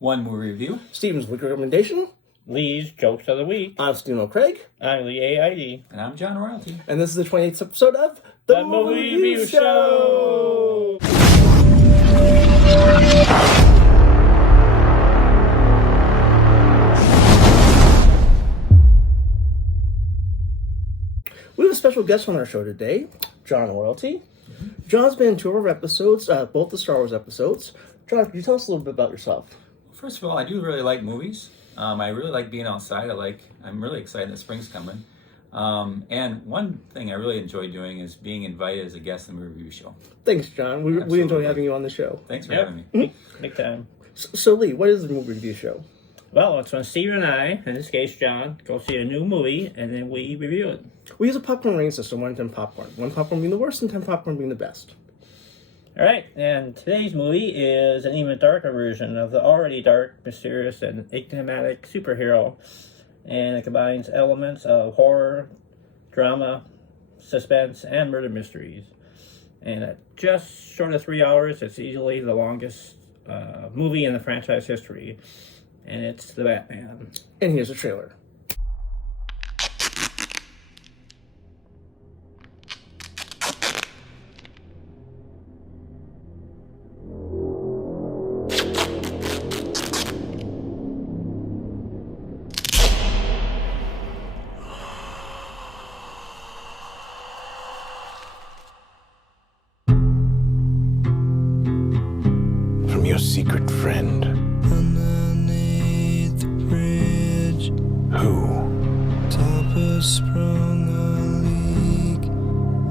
One movie review. Steven's Weekly Recommendation. Lee's Jokes of the Week. I'm Stephen O'Craig. I'm Lee AID. And I'm John Royalty. And this is the 28th episode of The Movie Review Show. We have a special guest on our show today, John Royalty. John's been in two of our episodes, both the Star Wars episodes. John, can you tell us a little bit about yourself? First of all, I do really like movies. I really like being outside. I'm really excited that spring's coming. And one thing I really enjoy doing is being invited as a guest in the review show. Thanks, John. We enjoy having you on the show. Thanks for having me. Big time. So, Lee, what is the movie review show? Well, it's when Steve and I, in this case John, go see a new movie and then we review it. We use a popcorn rating system, 1 to 10 popcorn. 1 popcorn being the worst and 10 popcorn being the best. All right, and today's movie is an even darker version of the already dark, mysterious, and enigmatic superhero. And it combines elements of horror, drama, suspense, and murder mysteries. And at just short of 3 hours, it's easily the longest movie in the franchise history. And it's The Batman. And here's a trailer. From your secret friend. Underneath the bridge, Who? Topper sprung a leak,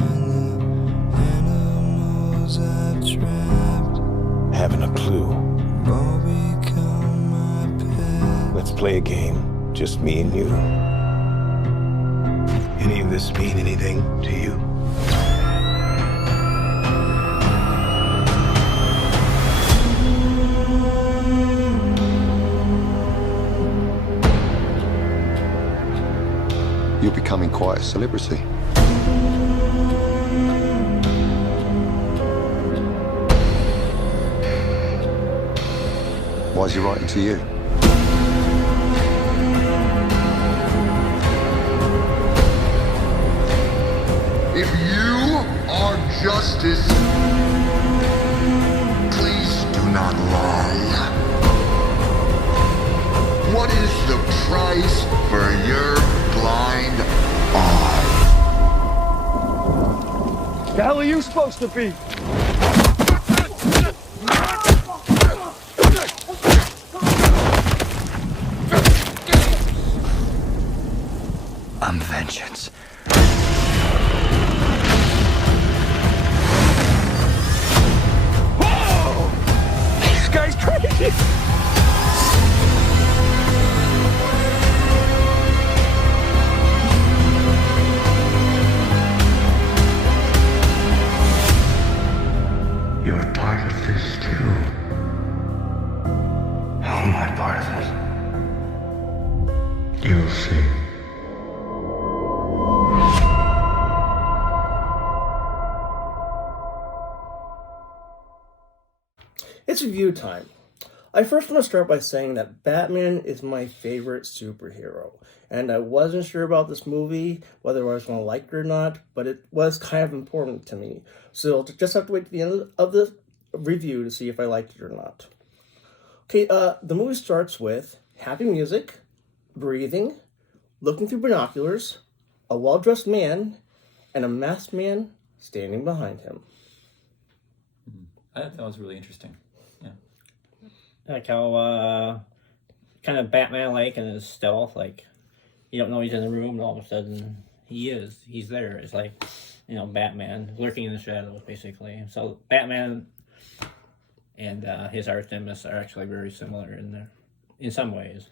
and the animals I've trapped Haven't a clue. all become my pet. Let's play a game. Just me and you. Any of this mean anything to you? You're becoming quite a celebrity. Why is he writing to you? If you are justice, please do not lie. What is the price for your blind eye? The hell are you supposed to be? I'm vengeance. This guy's crazy. You're part of this too. How am I part of it? You'll see. It's review time. I first want to start by saying that Batman is my favorite superhero. And I wasn't sure about this movie, whether I was going to like it or not, but it was kind of important to me. So I'll just have to wait to the end of the review to see if I liked it or not. Okay, the movie starts with happy music, breathing, looking through binoculars, a well-dressed man, and a masked man standing behind him. I thought that was really interesting. Yeah. Like how kind of Batman-like in his stealth, like you don't know he's in the room and all of a sudden he's there. It's like, Batman lurking in the shadows, basically. So Batman and his arch nemesis are actually very similar in some ways.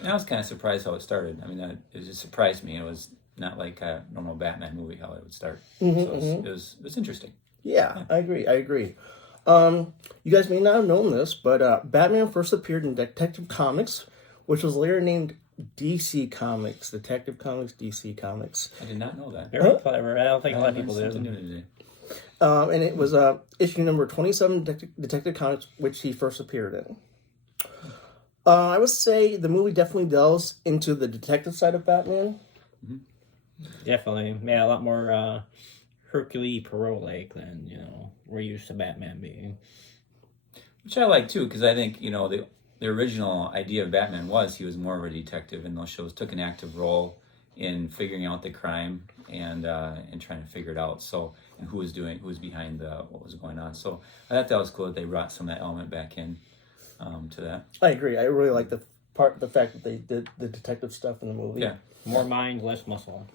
And I was kind of surprised how it started. I mean, it just surprised me. It was not like a normal Batman movie how it would start. It was interesting. Yeah, I agree. You guys may not have known this, but Batman first appeared in Detective Comics, which was later named DC Comics, Detective Comics, DC Comics. I did not know that. Very clever. I don't think a lot of people did. And it was issue number 27 Detective Comics, which he first appeared in. I would say the movie definitely delves into the detective side of Batman. Definitely. Yeah, a lot more Hercule Poirot-like than, we're used to Batman being. Which I like too, because I think the original idea of Batman was he was more of a detective in those shows, took an active role in figuring out the crime and trying to figure it out. So and who was behind what was going on. So I thought that was cool that they brought some of that element back in to that. I agree. I really like the fact that they did the detective stuff in the movie. Yeah. More mind, less muscle.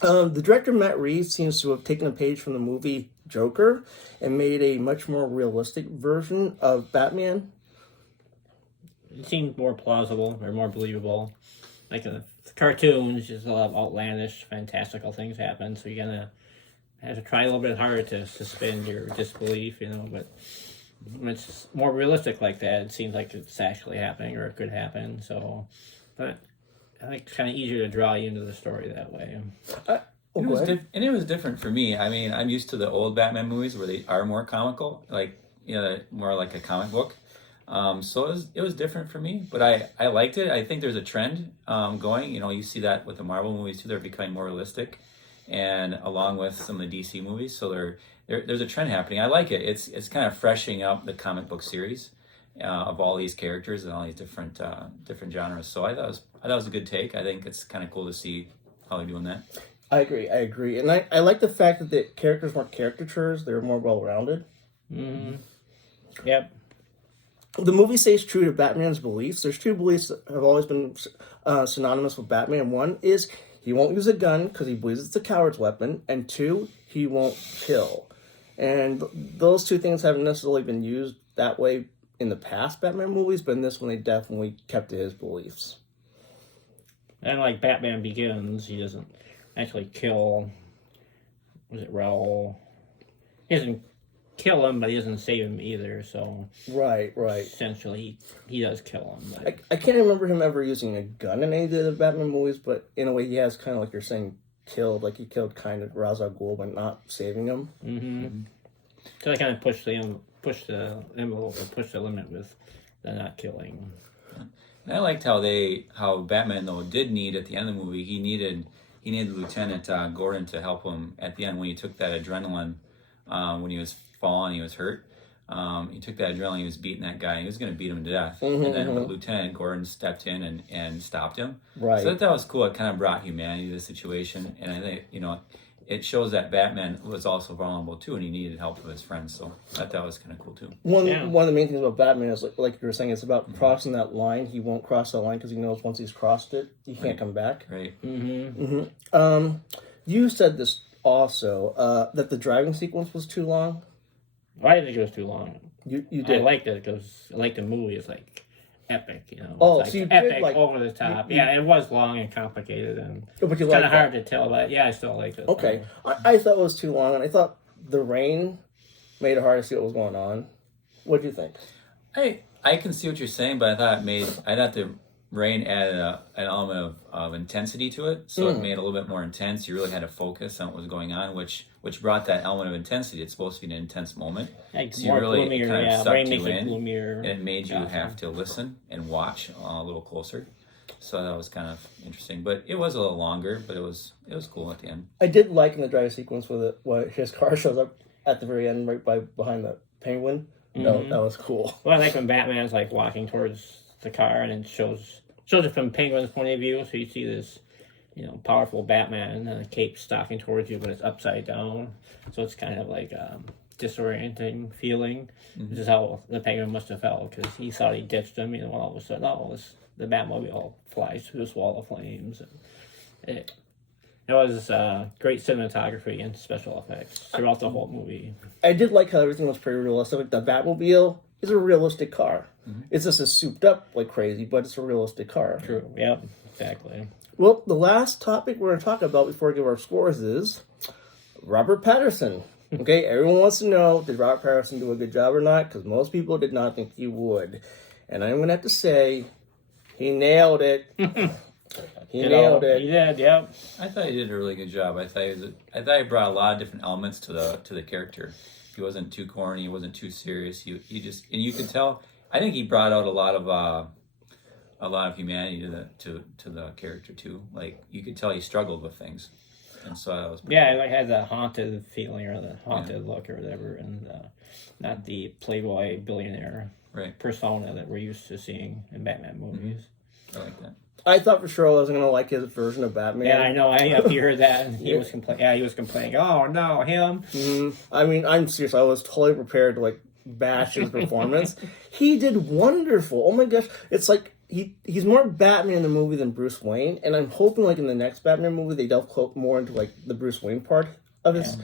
The director Matt Reeves seems to have taken a page from the movie Joker and made a much more realistic version of Batman. It seemed more plausible or more believable. Like in the cartoons, just a lot of outlandish, fantastical things happen, so you're gonna have to try a little bit harder to suspend your disbelief, but when it's more realistic like that, it seems like it's actually happening or it could happen. So, but I think it's kind of easier to draw you into the story that way. It was different for me. I mean, I'm used to the old Batman movies where they are more comical, like more like a comic book. So it was different for me, but I liked it. I think there's a trend going. You see that with the Marvel movies too; they're becoming more realistic, and along with some of the DC movies. So there's a trend happening. I like it. It's kind of freshening up the comic book series of all these characters and all these different genres. So I thought it was a good take. I think it's kind of cool to see how they're doing that. I agree. And I like the fact that the characters weren't caricatures, they were more well-rounded. Mm-hmm. Yep. The movie stays true to Batman's beliefs. There's two beliefs that have always been synonymous with Batman. One is he won't use a gun because he believes it's a coward's weapon. And two, he won't kill. And those two things haven't necessarily been used that way in the past Batman movies, but in this one they definitely kept to his beliefs. And like Batman Begins, he doesn't actually kill, was it Raoul? He doesn't kill him, but he doesn't save him either, so... Right. Essentially, he does kill him. But... I can't remember him ever using a gun in any of the Batman movies, but in a way he has kind of, like you're saying, killed. Like he killed kind of Ra's al Ghul by not saving him. Mm-hmm. So I kind of push the envelope or push the limit with the not killing. And I liked how Batman though did need at the end of the movie he needed Lieutenant Gordon to help him at the end when he took that adrenaline when he was falling, he was hurt. He took that adrenaline, he was beating that guy, he was going to beat him to death. Mm-hmm, and then Lieutenant Gordon stepped in and stopped him. Right. So that was cool. It kind of brought humanity to the situation, and I think it shows that Batman was also vulnerable too, and he needed help from his friends. So that was kind of cool too. One of the main things about Batman is like you were saying, it's about crossing that line. He won't cross that line because he knows once he's crossed it, he can't come back. Right. Mm-hmm. You said this also that the driving sequence was too long. I didn't think it was too long. You did. I liked it because I liked the movie. It's like epic, Oh, it's so you epic, did like over the top. Yeah, it was long and complicated and but you kind of hard to tell. But yeah, I still liked it. Okay, I thought it was too long, and I thought the rain made it hard to see what was going on. What do you think? I can see what you're saying, but I thought the rain added an element of intensity to it, so it made it a little bit more intense. You really had to focus on what was going on, which brought that element of intensity. It's supposed to be an intense moment, Like so more you really gloomier, kind of sucked rain you makes it in, gloomier. and it made you have to listen and watch a little closer. So that was kind of interesting, but it was a little longer, but it was cool at the end. I did like in the drive sequence when his car shows up at the very end, right behind the Penguin. Mm-hmm. That was cool. Well, I like when Batman's like walking towards the car and it shows it from Penguin's point of view, so you see this, powerful Batman and a cape stalking towards you, but it's upside down, so it's kind of like disorienting feeling. This is how the Penguin must have felt because he thought he ditched him. All of a sudden, the Batmobile flies through this wall of flames. And it was great cinematography and special effects throughout the whole movie. I did like how everything was pretty realistic. Like the Batmobile is a realistic car. It's just souped up like crazy, but it's a realistic car. True. Yep. Exactly. Well, the last topic we're going to talk about before we give our scores is Robert Pattinson. Okay, everyone wants to know, did Robert Pattinson do a good job or not? Because most people did not think he would. And I'm going to have to say, he nailed it. He nailed it. He did, yep. I thought he did a really good job. I thought he brought a lot of different elements to the character. He wasn't too corny. He wasn't too serious. He just, and you could tell. I think he brought out a lot of a lot of humanity to the character too. Like you could tell he struggled with things, and so that was pretty Yeah, cool. it had the haunted feeling or the haunted look or whatever, and not the playboy billionaire Right. persona that we're used to seeing in Batman movies. I like that. I thought for sure I wasn't gonna like his version of Batman. Yeah, I know. After you heard that, and he was complaining. Yeah, he was complaining. Oh no, him. I mean, I'm serious. I was totally prepared to like bash his performance. He did wonderful. Oh my gosh, it's like he's more Batman in the movie than Bruce Wayne, and I'm hoping like in the next Batman movie they delve more into like the Bruce Wayne part of his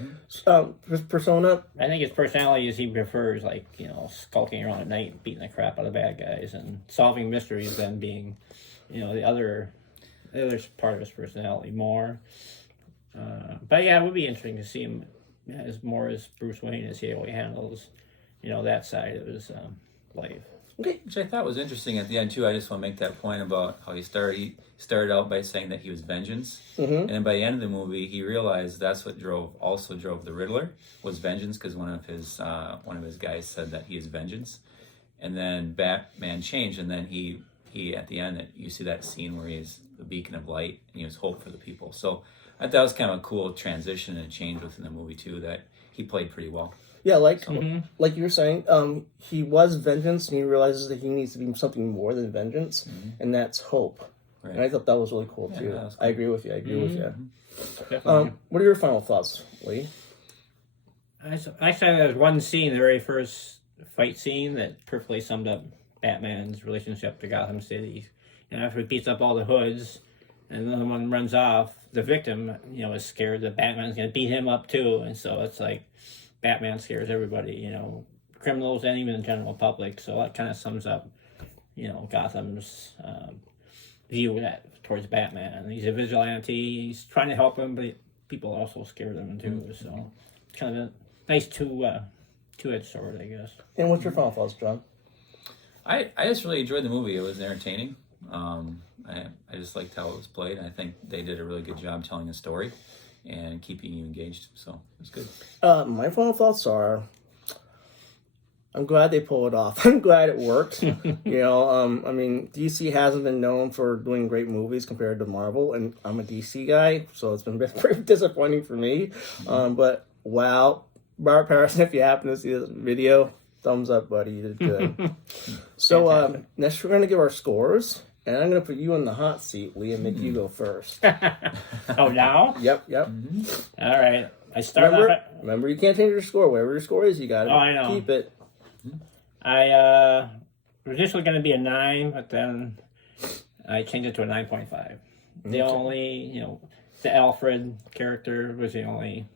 persona. I think his personality is he prefers like skulking around at night, beating the crap out of bad guys, and solving mysteries than being, the other part of his personality more. But yeah, it would be interesting to see him as Bruce Wayne as he handles, that side of his life. Okay. Which I thought was interesting at the end too. I just want to make that point about how he started out by saying that he was vengeance, and then by the end of the movie, he realized that's what also drove the Riddler was vengeance, because one of his guys said that he is vengeance, and then Batman changed, and then he at the end you see that scene where he's the beacon of light and he was hope for the people. So I thought that was kind of a cool transition and change within the movie too that he played pretty well. Yeah, like you were saying, he was vengeance, and he realizes that he needs to be something more than vengeance, and that's hope. Right. And I thought that was really cool too. Cool. I agree with you. What are your final thoughts, Lee? Actually, there's one scene, the very first fight scene, that perfectly summed up Batman's relationship to Gotham City. And after he beats up all the hoods, and another one runs off, the victim, is scared that Batman's going to beat him up too, and so it's like Batman scares everybody, criminals and even the general public. So that kind of sums up, Gotham's view towards Batman. He's a vigilante. He's trying to help him, but people also scare them too. So kind of a nice two-edged sword, I guess. And what's your final thoughts, John? I just really enjoyed the movie. It was entertaining. I just liked how it was played. I think they did a really good job telling a story and keeping you engaged. So it was good. My final thoughts are, I'm glad they pulled it off. I'm glad it worked. I mean, DC hasn't been known for doing great movies compared to Marvel, and I'm a DC guy, so it's been pretty disappointing for me. But wow, Bart Patterson, if you happen to see this video, thumbs up, buddy. You did good. So next we're going to give our scores, and I'm going to put you in the hot seat, Lee, and make you go first. Oh, now? Yep. All right. I start Remember, you can't change your score. Whatever your score is, you got to keep it. I was initially going to be a 9, but then I changed it to a 9.5. The only, the Alfred character was the only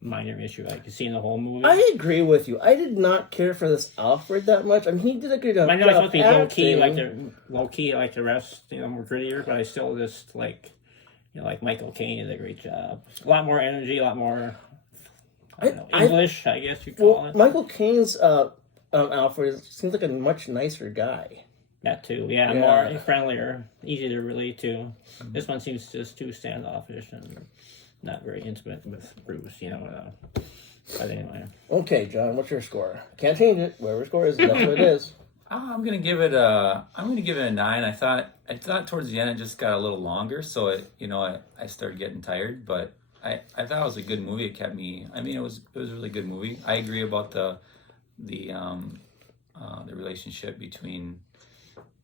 minor issue I could see in the whole movie. I agree with you. I did not care for this Alfred that much. I mean, he did a good job. I know it's supposed to be low key like the rest, more grittier, but I still just like Michael Caine did a great job. A lot more energy, a lot more English, I guess you call it. Michael Caine's Alfred seems like a much nicer guy. That too, yeah. More friendlier, easy to relate to. This one seems just too standoffish and not very intimate with Bruce, But anyway. Okay, John, what's your score? Can't change it. Whatever your score is, that's what it is. I'm gonna give it a 9. I thought towards the end it just got a little longer, so I started getting tired. But I thought it was a good movie. It kept me. I mean, it was a really good movie. I agree about the relationship between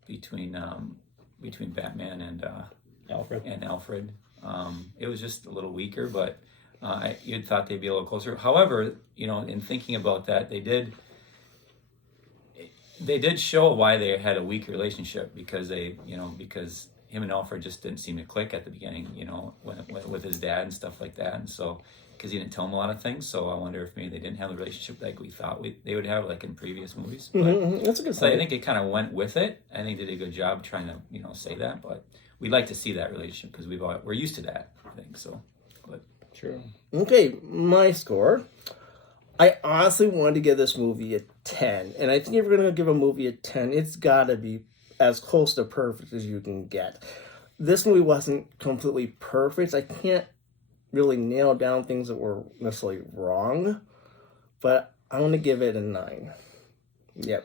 Batman and Alfred. It was just a little weaker, but you'd thought they'd be a little closer. However, in thinking about that, they did show why they had a weak relationship, because because him and Alfred just didn't seem to click at the beginning, with his dad and stuff like that, and so because he didn't tell him a lot of things. So I wonder if maybe they didn't have the relationship like we thought they would have, like in previous movies. But, that's a good so I think it kind of went with it. I think they did a good job trying to say that, but we'd like to see that relationship because we're used to that, I think. So, but true. Okay, my score. I honestly wanted to give this movie a 10, and I think if we're gonna give a movie a 10, it's gotta be as close to perfect as you can get. This movie wasn't completely perfect. I can't really nail down things that were necessarily wrong, but I'm gonna give it a 9. Yep.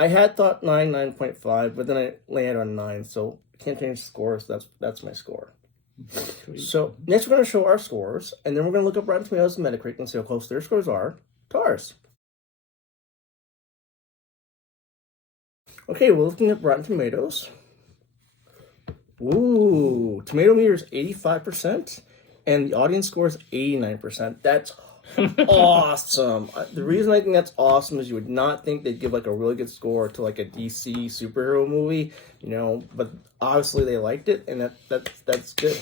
I had thought 9.5, but then I landed on 9, so can't change the scores. That's my score. So next we're going to show our scores, and then we're going to look up Rotten Tomatoes and Metacritic and see how close their scores are to ours. Okay, we're looking at Rotten Tomatoes. Ooh, tomato meter is 85%, and the audience score is 89%. That's awesome. The reason I think that's awesome is you would not think they'd give like a really good score to like a DC superhero movie, but obviously they liked it, and that's good.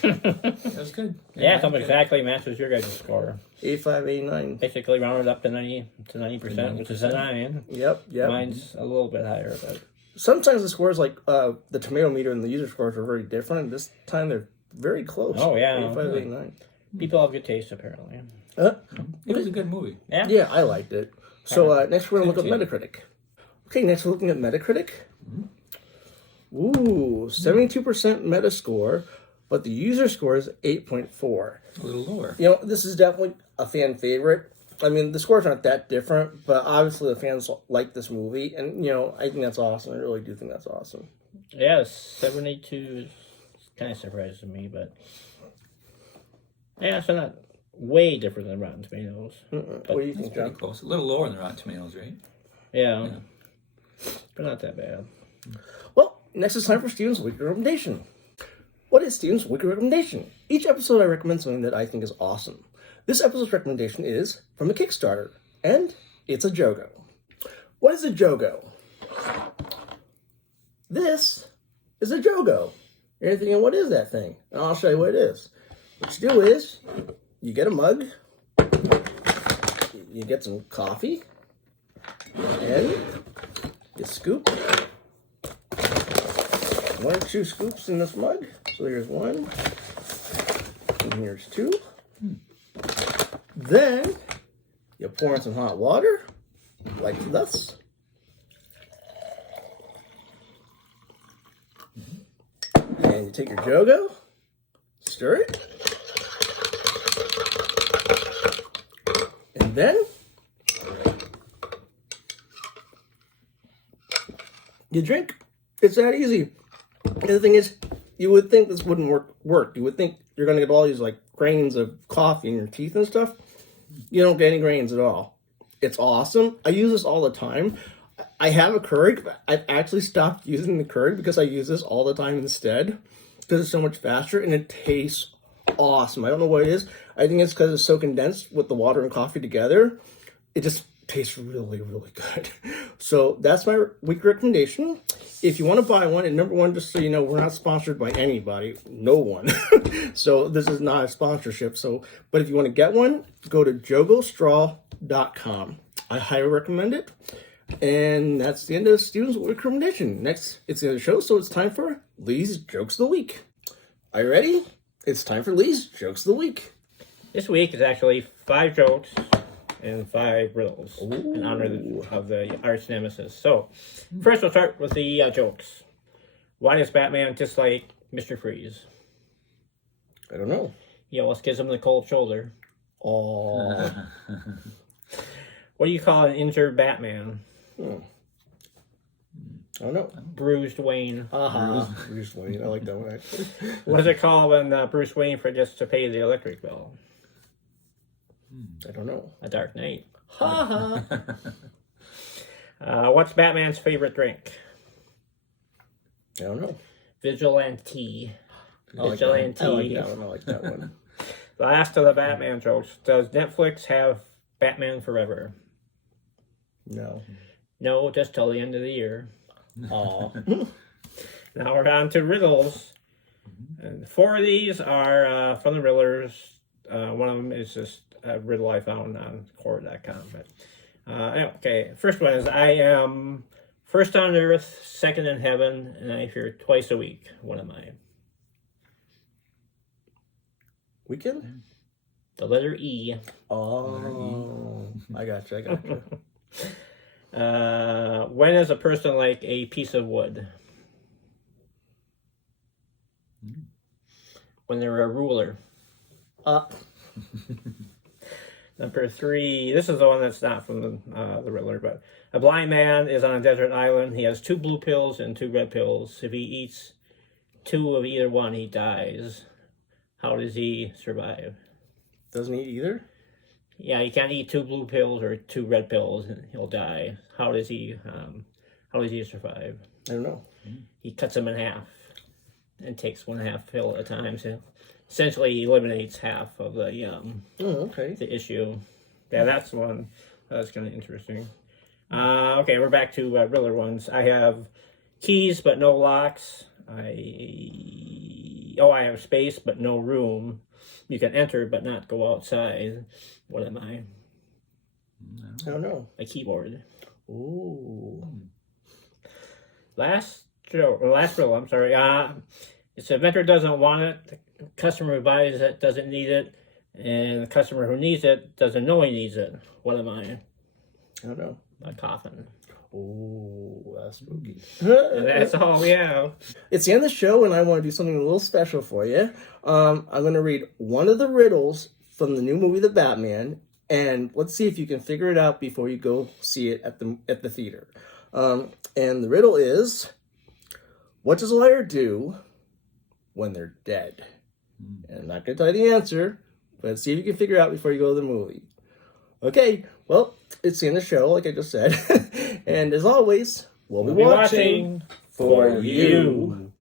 That's good. Yeah, something exactly matches your guys' score. 85, 89. Basically rounded up to 90%, which is a 9. Yep. Mine's a little bit higher, but Sometimes the scores, like the tomato meter and the user scores, are very different. This time they're very close. Oh, yeah. 85, 89. people have good taste, apparently. It was a good movie. Yeah, I liked it. So next we're going to look at Metacritic. Okay, next we're looking at Metacritic. Ooh, 72% Metascore, but the user score is 8.4. A little lower. This is definitely a fan favorite. I mean, the scores aren't that different, but obviously the fans like this movie, and, I think that's awesome. I really do think that's awesome. Yeah, 72 kind of surprises me, but yeah, so not way different than Rotten Tomatoes. What do you think, Pretty John? close. A little lower than Rotten Tomatoes, right? Yeah, but not that bad. Well, next it's time for Steven's Weekly Recommendation. What is Steven's Weekly Recommendation? Each episode I recommend something that I think is awesome. This episode's recommendation is from a Kickstarter, and it's a JoGo. What is a JoGo? This is a JoGo. You're thinking, what is that thing? And I'll show you what it is. What you do is, you get a mug, you get some coffee, and you scoop 1 or 2 scoops in this mug. So here's 1, and here's 2. Then you pour in some hot water, like this. And you take your JoGo, stir it, and then you drink. It's that easy. And the thing is, you would think this wouldn't work. You would think you're going to get all these like grains of coffee in your teeth and stuff. You don't get any grains at all. It's awesome. I use this all the time. I have a Keurig, but I've actually stopped using the Keurig because I use this all the time instead because it's so much faster and it tastes awesome. I don't know what it is. I think it's because it's so condensed with the water and coffee together. It just tastes really, really good. So that's my weekly recommendation. If you want to buy one, and number one, just so you know, we're not sponsored by anybody, no one. So this is not a sponsorship. But if you want to get one, go to jogostraw.com. I highly recommend it. And that's the end of Steven's weekly recommendation. Next, it's the end of the show, so it's time for Lee's Jokes of the Week. Are you ready? It's time for Lee's Jokes of the Week. This week is actually 5 jokes and 5 riddles in honor of the arch nemesis. So, first we'll start with the jokes. Why does Batman dislike Mr. Freeze? I don't know. He almost gives him the cold shoulder. Oh. What do you call an injured Batman? I don't know. Bruised Wayne. Bruce Wayne. I like that one, actually. What does it call when Bruce Wayne forgets to pay the electric bill? I don't know. A Dark Knight. What's Batman's favorite drink? I don't know. Vigilante. I like that one. I like that one. Last of the Batman jokes. Does Netflix have Batman Forever? No. No, just till the end of the year. Aw. Now we're on to riddles. And 4 of these are from the Riddlers. One of them is just a riddle I found on core.com. Okay, first one is, I am first on earth, second in heaven, and I appear twice a week. What am I? Weekend? The letter E. Oh. I got you. When is a person like a piece of wood? When they're a ruler. Number 3, this is the one that's not from the Riddler, but a blind man is on a desert island. He has 2 blue pills and 2 red pills. If he eats 2 of either one, he dies. How does he survive? Doesn't eat either? Yeah, he can't eat 2 blue pills or 2 red pills, and he'll die. How does he survive? I don't know. He cuts them in half and takes 1/2 pill at a time. So essentially, he eliminates half of the okay. the issue. Yeah, that's one. That's kind of interesting. Okay, we're back to Riddler ones. I have keys but no locks. I have space but no room. You can enter but not go outside. What am I? I don't know. A keyboard. Ooh. Last riddle, I'm sorry. It's the inventor doesn't want it, the customer who buys it doesn't need it, and the customer who needs it doesn't know he needs it. What am I? I don't know. A coffin. Ooh, that's spooky. And that's all we have. It's the end of the show, and I want to do something a little special for you. I'm going to read one of the riddles from the new movie, The Batman, and let's see if you can figure it out before you go see it at the theater. And the riddle is, what does a liar do when they're dead? And I'm not going to tell you the answer, but see if you can figure it out before you go to the movie. Okay, well, it's the end of the show, like I just said. And as always, we'll be watching for you.